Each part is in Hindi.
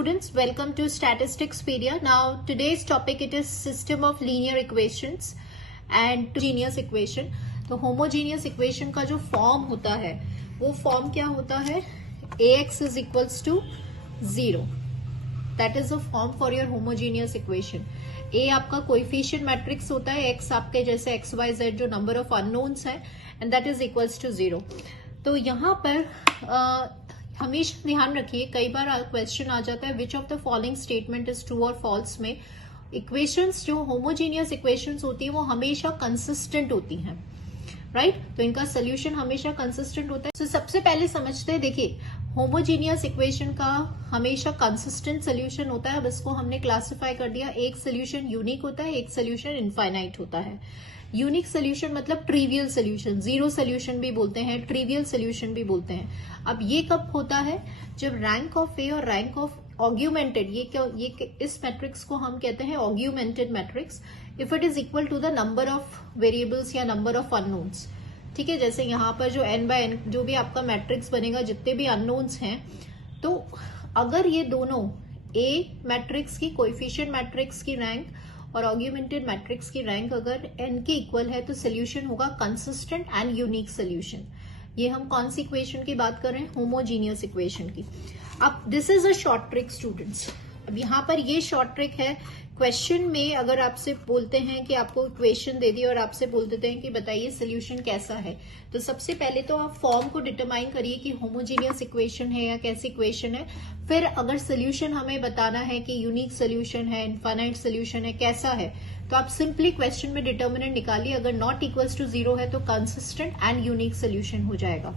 students, welcome to Statisticspedia. Now today's topic it is system of linear equations and homogeneous equation. तो homogeneous equation का जो form होता है वो form क्या होता है? Ax is equals to 0. That is the form for your homogeneous equation. A आपका coefficient matrix होता है, x आपके जैसे x y z जो number of unknowns है, and that is equals to 0. तो यहाँ पर हमेशा ध्यान रखिए, कई बार क्वेश्चन आ जाता है which of the following statement is true और फॉल्स में इक्वेशंस जो होमोजीनियस इक्वेशंस होती है वो हमेशा कंसिस्टेंट होती हैं, राइट? तो इनका सोल्यूशन हमेशा कंसिस्टेंट होता है. तो सबसे पहले समझते हैं, देखिए होमोजीनियस इक्वेशन का हमेशा कंसिस्टेंट सोल्यूशन होता है. अब इसको हमने क्लासिफाई कर दिया, एक सोल्यूशन यूनिक होता है, एक सोल्यूशन इनफाइनाइट होता है. यूनिक सोल्यूशन मतलब ट्रिवियल सोल्यूशन, जीरो सोल्यूशन भी बोलते हैं, ट्रिवियल सोल्यूशन भी बोलते हैं. अब ये कब होता है? जब रैंक ऑफ ए और रैंक ऑफ ऑग्यूमेंटेड, ये इस मैट्रिक्स को हम कहते हैं augmented matrix, if it is equal to the number of variables या नंबर ऑफ अननोन्स. ठीक है, जैसे यहाँ पर जो n बाय n जो भी आपका मैट्रिक्स बनेगा, जितने भी अननोन्स हैं, तो अगर ये दोनों ए मैट्रिक्स की कोएफिशिएंट मैट्रिक्स की रैंक और ऑग्यूमेंटेड मैट्रिक्स की रैंक अगर n के इक्वल है तो सोल्यूशन होगा कंसिस्टेंट एंड यूनिक सोल्यूशन. ये हम कौन सी इक्वेशन की बात कर रहे हैं? होमोजीनियस इक्वेशन की. अब this is a short trick students. अब यहाँ पर ये शॉर्ट ट्रिक है. क्वेश्चन में अगर आपसे बोलते हैं कि आपको इक्वेशन दे दी और आपसे बोल देते हैं कि बताइए सोल्यूशन कैसा है, तो सबसे पहले तो आप फॉर्म को डिटरमाइन करिए कि होमोजीनियस इक्वेशन है या कैसी इक्वेशन है. फिर अगर सोल्यूशन हमें बताना है कि यूनिक सोल्यूशन है, इनफाइनाइट सोल्यूशन है, कैसा है, तो आप सिंपली क्वेश्चन में डिटर्मिनेंट निकालिए. अगर नॉट इक्वल्स टू 0 है तो कंसिस्टेंट एंड यूनिक सोल्यूशन हो जाएगा.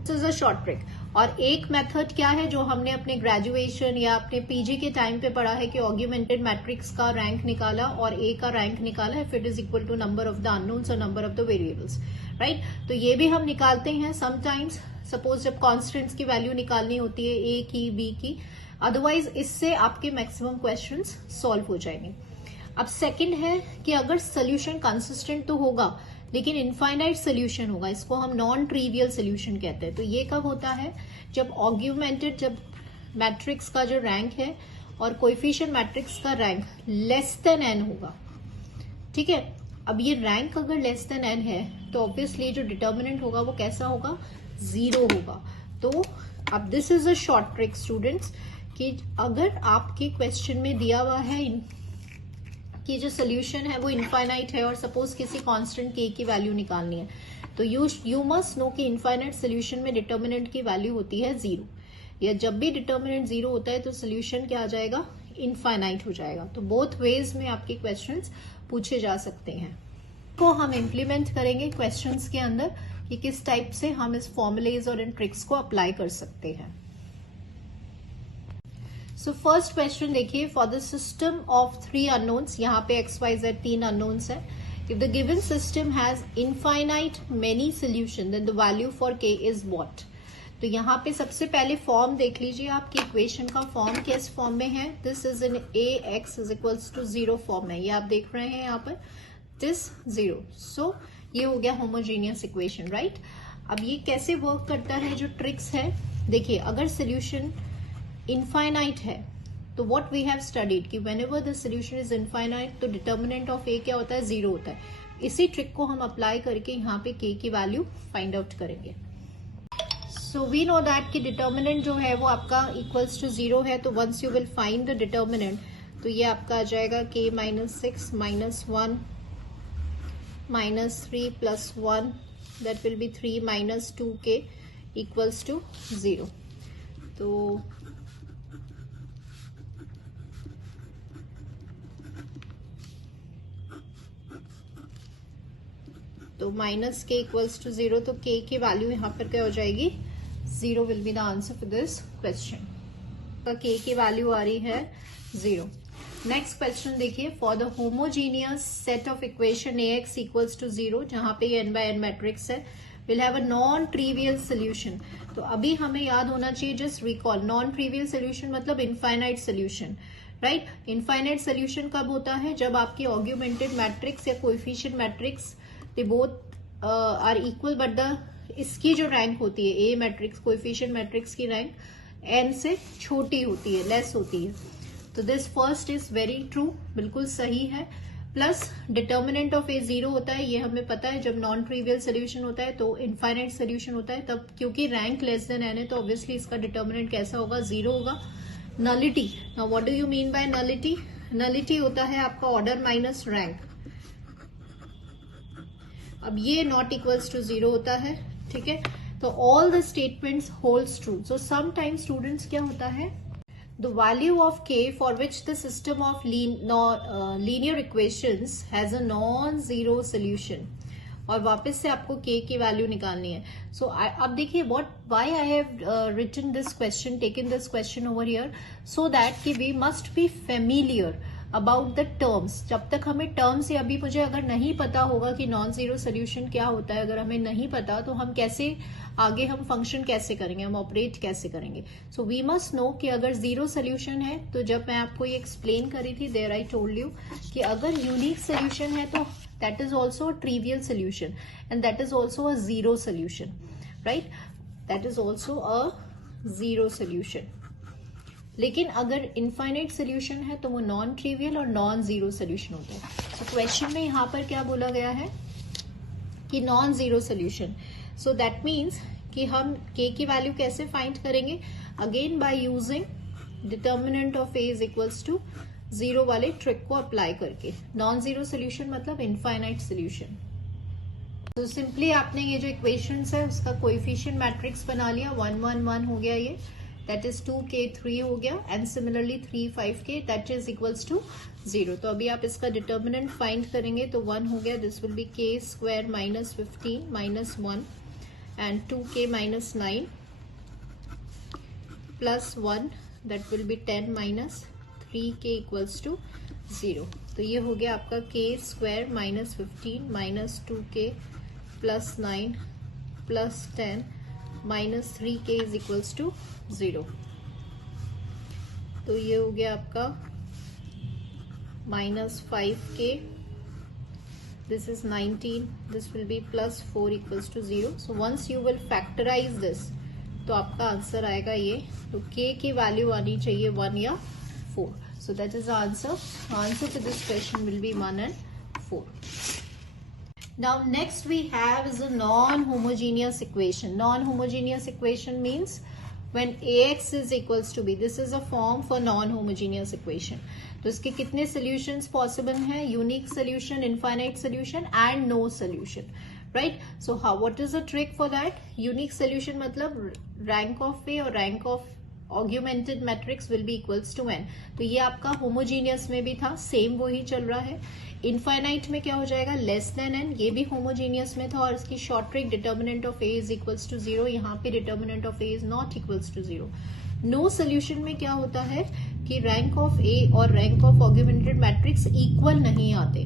This is a short trick. और एक मेथड क्या है जो हमने अपने ग्रेजुएशन या अपने पीजी के टाइम पे पढ़ा है कि ऑग्यूमेंटेड मैट्रिक्स का रैंक निकाला और ए का रैंक निकाला if it is equal to number of the unknowns और number of the variables, right? तो ये भी हम निकालते हैं समटाइम्स. सपोज जब कॉन्स्टेंट्स की वैल्यू निकालनी होती है ए की, बी की, अदरवाइज इससे आपके मैक्सिमम क्वेश्चंस सॉल्व हो जाएंगे. अब सेकंड है कि अगर सोल्यूशन कंसिस्टेंट तो होगा लेकिन इनफाइनाइट सोल्यूशन होगा, इसको हम नॉन ट्रिवियल सोल्यूशन कहते हैं. तो ये कब होता है? जब ऑग्यूमेंटेड, जब मैट्रिक्स का जो रैंक है और कोएफिशिएंट मैट्रिक्स का रैंक लेस देन n होगा. ठीक है, अब ये रैंक अगर लेस देन n है तो ऑब्वियसली जो डिटर्मिनेंट होगा वो कैसा होगा? 0 होगा. तो अब this is a short trick students कि अगर आपके क्वेश्चन में दिया हुआ है कि जो सोल्यूशन है वो इनफाइनाइट है और सपोज किसी कांस्टेंट k की वैल्यू निकालनी है, तो यू मस्ट नो कि इनफाइनाइट सोल्यूशन में डिटर्मिनेंट की वैल्यू होती है 0, या जब भी डिटर्मिनेंट 0 होता है तो सोल्यूशन क्या आ जाएगा? इनफाइनाइट हो जाएगा. तो बोथ वेज में आपके क्वेश्चंस पूछे जा सकते हैं. को हम इम्प्लीमेंट करेंगे क्वेश्चंस के अंदर कि किस टाइप से हम इस फॉर्मुलेज और इन ट्रिक्स को अप्लाई कर सकते हैं. सो फर्स्ट क्वेश्चन देखिए, for the system of 3 unknowns, यहाँ पे एक्स वाई जेड 3 अननोन्स है. If the given system has infinite many solution then the value for k is what. तो यहाँ पे सबसे पहले फॉर्म देख लीजिए, आपकी इक्वेशन का फॉर्म किस फॉर्म में है? This is in A X is equals to 0 form है. ये आप देख रहे हैं यहाँ पर दिस 0. सो ये हो गया होमोजीनियस इक्वेशन, राइट? अब ये कैसे वर्क करता है, जो ट्रिक्स है देखिए. अगर सोल्यूशन इनफाइनाइट है तो व्हाट वी हैव स्टडीड कि whenever the solution is infinite तो डिटर्मिनेंट ऑफ ए क्या होता है? 0 होता है. इसी ट्रिक को हम अप्लाई करके यहाँ पे के की वैल्यू फाइंड आउट करेंगे. सो वी नो दैट कि डिटर्मिनेंट जो है वो आपका इक्वल्स टू 0 है. तो once you will find the determinant तो ये आपका आ जाएगा k minus 6 minus 1 minus 3 plus 1, that will be 3 minus 2k equals to 0. तो माइनस के इक्वल्स टू 0, तो के की वैल्यू यहाँ पर क्या हो जाएगी? 0 will be the answer for this question. K की वैल्यू आ रही है 0. नेक्स्ट क्वेश्चन देखिए, for the homogeneous set of equation A X equals to 0, जहां पे ये n बाय n मैट्रिक्स है, will have a non trivial solution. तो अभी हमें याद होना चाहिए, just recall, non trivial solution मतलब infinite solution, right? Infinite solution कब होता है? जब आपकी ऑग्यूमेंटेड मैट्रिक्स या coefficient matrix they both are equal but the इसकी जो रैंक होती है ए मैट्रिक्स कोएफिशिएंट मैट्रिक्स की रैंक n से छोटी होती है, लेस होती है। तो this first is very true, बिल्कुल सही है। प्लस डिटर्मिनेंट ऑफ ए 0 होता है, ये हमें पता है। जब नॉन ट्रिवियल सोल्यूशन होता है तो इनफाइनाइट सोल्यूशन होता है, तब क्योंकि रैंक लेस देन n है तो ऑब्वियसली इसका डिटर्मिनेंट कैसा होगा, 0 होगा। Nullity, now what do you mean by nullity? Nullity होता है आपका ऑर्डर माइनस रैंक। अब ये नॉट इक्वल्स टू 0 होता है, ठीक है। तो all the statements holds true. So sometimes students क्या होता है, the value of k for which the system of linear equations has a non-zero solution, और वापस से आपको k की वैल्यू निकालनी है। सो अब देखिए why I have written this question, taken this question over here, so that कि we must be familiar about the terms. जब तक हमें टर्म्स या अभी मुझे अगर नहीं पता होगा कि नॉन जीरो सोल्यूशन क्या होता है, अगर हमें नहीं पता तो हम कैसे आगे हम फंक्शन कैसे करेंगे, हम ऑपरेट कैसे करेंगे। सो वी मस्ट नो कि अगर जीरो सोल्यूशन है तो जब मैं आपको ये एक्सप्लेन करी थी, देयर आई टोल्ड यू कि अगर यूनिक सोल्यूशन है तो that is also a trivial solution and that is also a zero solution, right? That is also a zero solution. लेकिन अगर इनफाइनाइट सोल्यूशन है तो वो नॉन ट्रिवियल और नॉन जीरो सोल्यूशन होता है। तो क्वेश्चन में यहां पर क्या बोला गया है कि non zero solution. So that means कि हम k की वैल्यू कैसे फाइंड करेंगे, again by using determinant of a is equals to 0 वाले ट्रिक को अप्लाई करके। नॉन जीरो सोल्यूशन मतलब इनफाइनाइट सोल्यूशन। तो सिंपली आपने ये जो इक्वेशंस है उसका कोएफिशिएंट मैट्रिक्स बना लिया, 1 1 1 हो गया ये, दैट इज 2k 3 हो गया, and similarly 3 5k that is equals to 0। तो अभी आप इसका डिटर्मिनेंट फाइंड करेंगे तो 1 हो गया, this will be k square minus 15 minus 1 and 2k minus 9 plus 1 that will be 10 minus 3k equals to 0। तो ये हो गया आपका k square minus 15 minus 2k plus 9 plus 10 minus 3k is equals to 0। तो ये हो गया आपका minus 5k, this is 19, this will be plus 4 equals to 0। So once you will factorise this तो आपका आंसर आएगा ये। तो k की वैल्यू आनी चाहिए 1 या 4। So that is answer. Answer to this question will be 1 and 4. Now next we have is a non-homogeneous equation. Non-homogeneous equation means when ax is equals to b. This is a form for non-homogeneous equation. तो इसके कितने solutions possible हैं? Unique solution, infinite solution and no solution. Right? So what is the trick for that? Unique solution मतलब rank of A और rank of augmented matrix will be equals to n. तो ये आपका homogeneous में भी था, सेम वही चल रहा है। इनफाइनाइट में क्या हो जाएगा, लेस देन एन, ये भी होमोजीनियस में था और इसकी short trick determinant of A is equals to 0, यहाँ पे determinant of A is not equals to 0। No solution में क्या होता है कि रैंक ऑफ ए और rank of augmented matrix equal नहीं आते।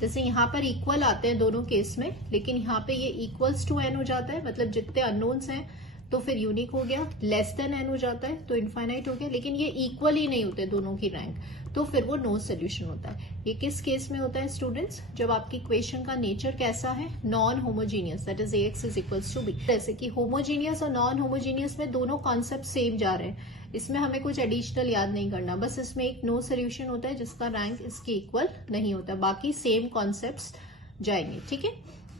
जैसे यहाँ पर इक्वल आते हैं दोनों केस में, लेकिन यहाँ पे ये इक्वल्स टू एन हो जाता है, मतलब जितने अननोन्स हैं तो फिर यूनिक हो गया, लेस देन एन हो जाता है तो इनफाइनाइट हो गया, लेकिन ये इक्वल ही नहीं होते दोनों की रैंक, तो फिर वो नो सोल्यूशन होता है। ये किस केस में होता है स्टूडेंट्स, जब आपकी इक्वेशन का नेचर कैसा है, non homogeneous, that is ax is equals to b। जैसे कि होमोजीनियस और नॉन होमोजीनियस में दोनों कॉन्सेप्ट सेम जा रहे हैं, इसमें हमें कुछ एडिशनल याद नहीं करना, बस इसमें एक नो सोल्यूशन होता है जिसका रैंक इसके इक्वल नहीं होता, बाकी सेम कॉन्सेप्ट्स जाएंगे, ठीक है।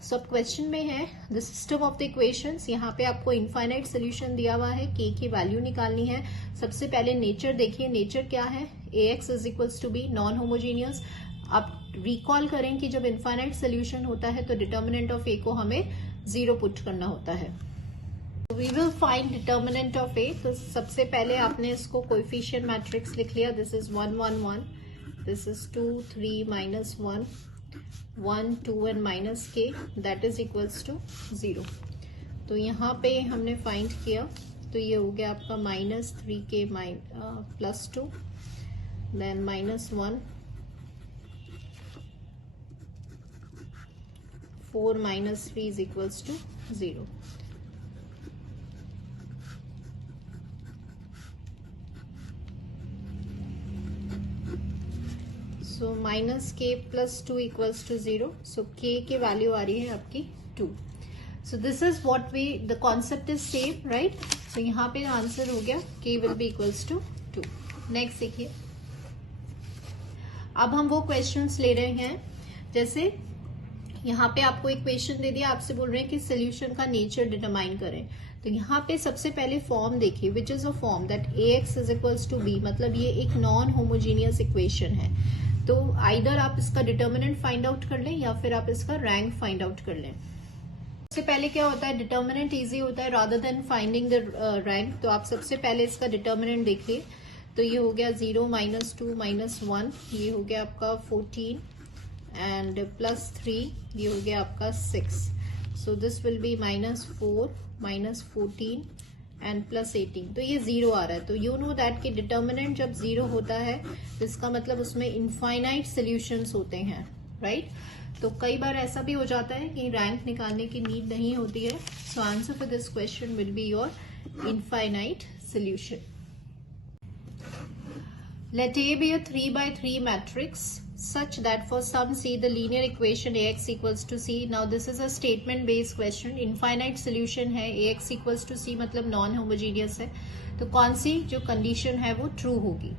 सब क्वेश्चन में है the system of the equations, यहाँ पे आपको इनफाइनाइट सोल्यूशन दिया हुआ है, k की वैल्यू निकालनी है। सबसे पहले नेचर देखिए, नेचर क्या है, ax is equals to B, non homogeneous. आप रिकॉल करें कि जब इनफाइनाइट सोल्यूशन होता है तो डिटर्मिनेंट ऑफ a को हमें 0 पुट करना होता है। We will find determinant of a। तो सबसे पहले आपने इसको कोएफिशिएंट मैट्रिक्स लिख लिया, this is 1 1 1, this is 2 3 minus 1 1 2 and minus k that is equals to 0। तो यहाँ पे हमने फाइंड किया तो ये हो गया आपका minus 3k plus 2 then minus 1 4 minus 3 is equals to 0। So minus k plus 2 equals to 0। So k की वैल्यू आ रही है आपकी 2। So this is what we, the concept is same, right. तो यहाँ पे आंसर हो गया k will be equals to 2। Next देखिए, अब हम वो क्वेश्चंस ले रहे हैं, जैसे यहाँ पे आपको एक क्वेश्चन दे दिया, आपसे बोल रहे हैं कि सोल्यूशन का नेचर डिटरमाइन करें। तो यहाँ पे सबसे पहले फॉर्म देखिए, which is a form that ax is equals to b, मतलब ये एक नॉन होमोजीनियस इक्वेशन है। तो आइदर आप इसका डिटर्मिनेंट फाइंड आउट कर लें या फिर आप इसका रैंक फाइंड आउट कर लें। सबसे पहले क्या होता है, डिटर्मिनेंट इजी होता है rather than finding the rank. तो आप सबसे पहले इसका डिटर्मिनेंट देखिए, तो ये हो गया 0 -2 -1, ये हो गया आपका 14 एंड +3, ये हो गया आपका 6। So this will B -4 -14 and +18। तो ये 0 आ रहा है। तो यू नो दैट कि डिटर्मिनेंट जब 0 होता है तो इसका मतलब उसमें इनफाइनाइट सोल्यूशंस होते हैं, राइट? तो कई बार ऐसा भी हो जाता है कि रैंक निकालने की नीड नहीं होती है। सो answer for this question will be your infinite solution. Let A be a 3x3 matrix such that for some C the linear equation AX equals to C. Now this is a statement based question. Infinite solution है, AX equals to C मतलब non homogeneous है। तो कौन सी जो कंडीशन है वो ट्रू होगी।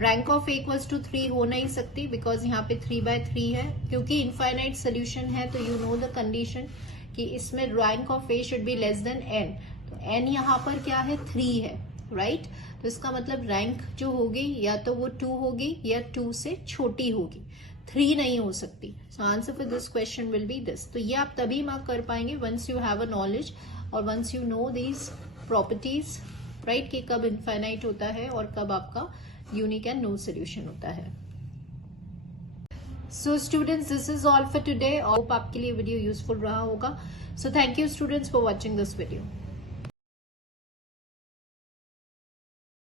Rank of A equals to 3 हो नहीं सकती बिकॉज यहाँ पे 3x3 है, क्योंकि इनफाइनाइट सोल्यूशन है। तो यू नो द कंडीशन कि इसमें rank of A should be less than n। तो n यहाँ पर क्या है, 3 है, राइट? तो इसका मतलब रैंक जो होगी या तो वो 2 होगी या 2 से छोटी होगी, 3 नहीं हो सकती। So answer for this question will be this. तो ये आप तभी मार्क कर पाएंगे once you have a knowledge और once you know these properties, right, कि कब इनफाइनाइट होता है और कब आपका यूनिक एंड नो सोल्यूशन होता है। So students, this is all for today. Hope आपके लिए वीडियो यूजफुल रहा होगा। So thank you students for watching this video.